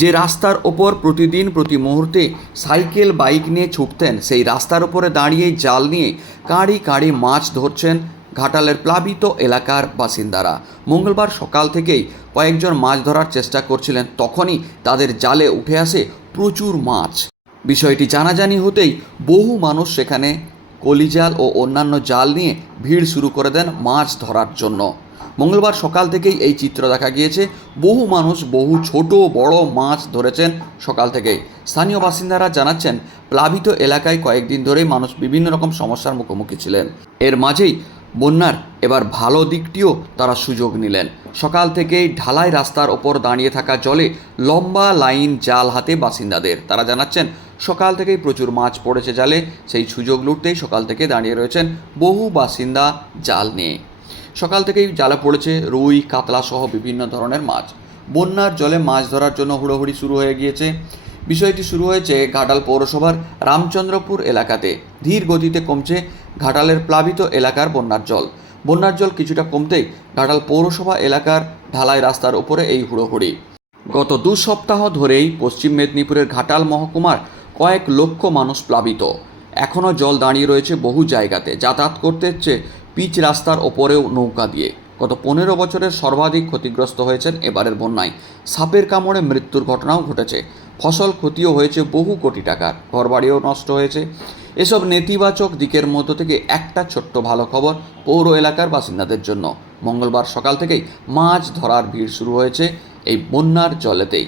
যে রাস্তার ওপর প্রতিদিন প্রতি মুহূর্তে সাইকেল, বাইক নিয়ে ছুটতেন, সেই রাস্তার ওপরে দাঁড়িয়ে জাল নিয়ে কাঁড়ি কাঁড়ি মাছ ধরছেন ঘাটালের প্লাবিত এলাকার বাসিন্দারা। মঙ্গলবার সকাল থেকেই কয়েকজন মাছ ধরার চেষ্টা করছিলেন, তখনই তাদের জালে উঠে আসে প্রচুর মাছ। বিষয়টি জানাজানি হতেই বহু মানুষ সেখানে কলিজাল ও অন্যান্য জাল নিয়ে ভিড় শুরু করে দেন মাছ ধরার জন্য। মঙ্গলবার সকাল থেকেই এই চিত্র দেখা গিয়েছে। বহু মানুষ, বহু ছোট, বড় মাছ ধরেছেন সকাল থেকেই। স্থানীয় বাসিন্দারা জানাচ্ছেন, প্লাবিত এলাকায় কয়েকদিন ধরেই মানুষ বিভিন্ন রকম সমস্যার মুখোমুখি ছিলেন। এর মাঝেই বন্যার এবার ভালো দিকটিও তারা সুযোগ নিলেন। সকাল থেকেই ঢালাই রাস্তার ওপর দাঁড়িয়ে থাকা জলে লম্বা লাইন জাল হাতে বাসিন্দাদের। তারা জানাচ্ছেন, সকাল থেকেই প্রচুর মাছ পড়েছে জালে। সেই সুযোগ লুটতেই সকাল থেকে দাঁড়িয়ে রয়েছেন বহু বাসিন্দা জাল নিয়ে। সকাল থেকেই জালে পড়েছে, রুই, কাতলা সহ বিভিন্ন ধরনের মাছ। বন্যার জলে মাছ ধরার জন্য হুড়োহুড়ি শুরু হয়ে গিয়েছে। বিষয়টি শুরু হয়েছে ঘাটাল পৌরসভার রামচন্দ্রপুর এলাকাতে। ধীর গতিতে কমছে ঘাটালের প্লাবিত এলাকার বন্যার জল। বন্যার জল কিছুটা কমতেই ঘাটাল পৌরসভা এলাকার ঢালাই রাস্তার উপরে এই হুড়োহুড়ি। গত দু সপ্তাহ ধরেই পশ্চিম মেদিনীপুরের ঘাটাল মহকুমার কয়েক লক্ষ মানুষ প্লাবিত। এখনও জল দাঁড়িয়ে রয়েছে বহু জায়গাতে। যাতায়াত করতে হচ্ছে পিচ রাস্তার ওপরেও নৌকা দিয়ে। গত পনেরো বছরের সর্বাধিক ক্ষতিগ্রস্ত হয়েছেন এবারের বন্যায়। সাপের কামড়ে মৃত্যুর ঘটনাও ঘটেছে। ফসল ক্ষতিও হয়েছে বহু কোটি টাকার। ঘরবাড়িও নষ্ট হয়েছে। এসব নেতিবাচক দিকের মধ্য থেকে একটা ছোট্ট ভালো খবর, পৌর এলাকার বাসিন্দাদের জন্য। মঙ্গলবার সকাল থেকেই মাছ ধরার ভিড় শুরু হয়েছে এই বন্যার জলেতেই।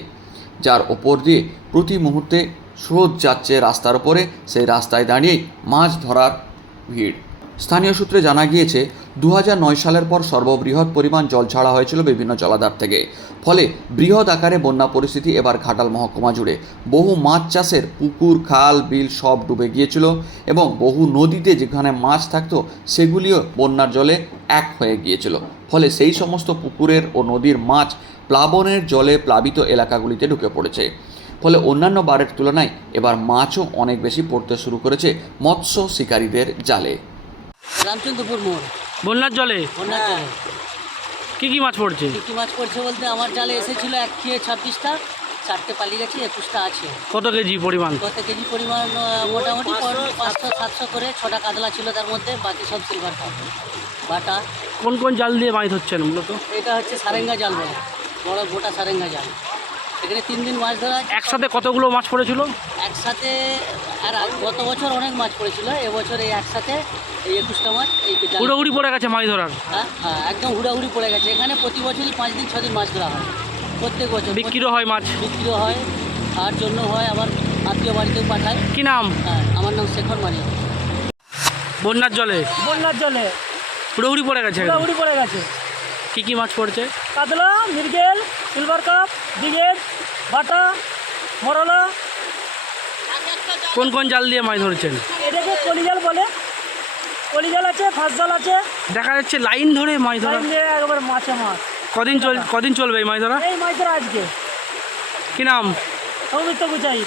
যার ওপর দিয়ে প্রতি মুহূর্তে স্রোত যাচ্ছে রাস্তার ওপরে, সেই রাস্তায় দাঁড়িয়েই মাছ ধরার ভিড়। স্থানীয় সূত্রে জানা গিয়েছে দু সালের পর সর্ববৃহৎ পরিমাণ জল ছাড়া হয়েছিল বিভিন্ন জলাধার থেকে। ফলে বৃহৎ আকারে বন্যা পরিস্থিতি এবার ঘাটাল মহকুমা জুড়ে। বহু মাছ চাষের পুকুর, খাল, বিল সব ডুবে গিয়েছিল এবং বহু নদীতে যেখানে মাছ থাকতো, সেগুলিও বন্যার জলে এক হয়ে গিয়েছিল। ফলে সেই সমস্ত পুকুরের ও নদীর মাছ প্লাবনের জলে প্লাবিত এলাকাগুলিতে ঢুকে পড়েছে। ফলে অন্যান্য বারের তুলনায় এবার মাছও অনেক বেশি পড়তে শুরু করেছে মৎস্য শিকারীদের জালে। রামচন্দ্রপুর মোড়। বন্যার জলে? বন্যার জলে। কি কি মাছ পড়ছে? কী কী মাছ পড়ছে বলতে আমার জালে এসেছিল এক খেয়ে ছাব্বিশটা চারটে পালিয়ে গেছে একুশটা আছে। কত কেজি পরিমাণ? কত কেজি পরিমাণ মোটামুটি পাঁচশো সাতশো করে ছটা কাতলা ছিল তার মধ্যে বাকি সব সিলভার বাটা। কোন কোন জাল দিয়ে মাছ ধরছেন মূলত? এটা হচ্ছে সারেঙ্গা জাল বলে। বড় গোটা সারেঙ্গা জাল। এখানে তিন দিন মাছ ধরা একসাথে কতগুলো মাছ পড়েছিল? একসাথে আর গত বছর অনেক মাছ পড়েছিল এবছর এই একসাথে এই একুশটা মাছ এই হুড়োহুড়ি পড়ে গেছে মাছ ধরার? হ্যাঁ হ্যাঁ একদম হুড়াহুড়ি পড়ে গেছে। এখানে প্রতি বছরই পাঁচ দিন ছ দিন মাছ ধরা হয়। প্রত্যেক বছর। বিক্রিও হয় মাছ? বিক্রিও হয় আর জন্য হয় আবার আত্মীয় বাড়িতেও পাঠায়। কি নাম? হ্যাঁ আমার নাম শেখর মারি বন্যার জলে? বন্যার জলে। হুড়োহুড়ি পড়ে গেছে হুড়াহুড়ি পড়ে গেছে। কি কি মাছ পড়ছে? কাতলা মিরগেল সিলভার কাপ ব্রিগেড বাটা মরলা। কোন কোন জাল দিয়ে মাছ ধরছেন? এটাকে কলিজাল বলে। কলি জাল আছে ফাঁস জাল আছে। দেখা যাচ্ছে লাইন ধরে মাছ ধরা। একবার মাছে মাছ। কদিন চল কদিন চলবে এই মাছ ধরা? এই মাছ ধরা আজকে। কি নাম? সৌমিত্র গুচাই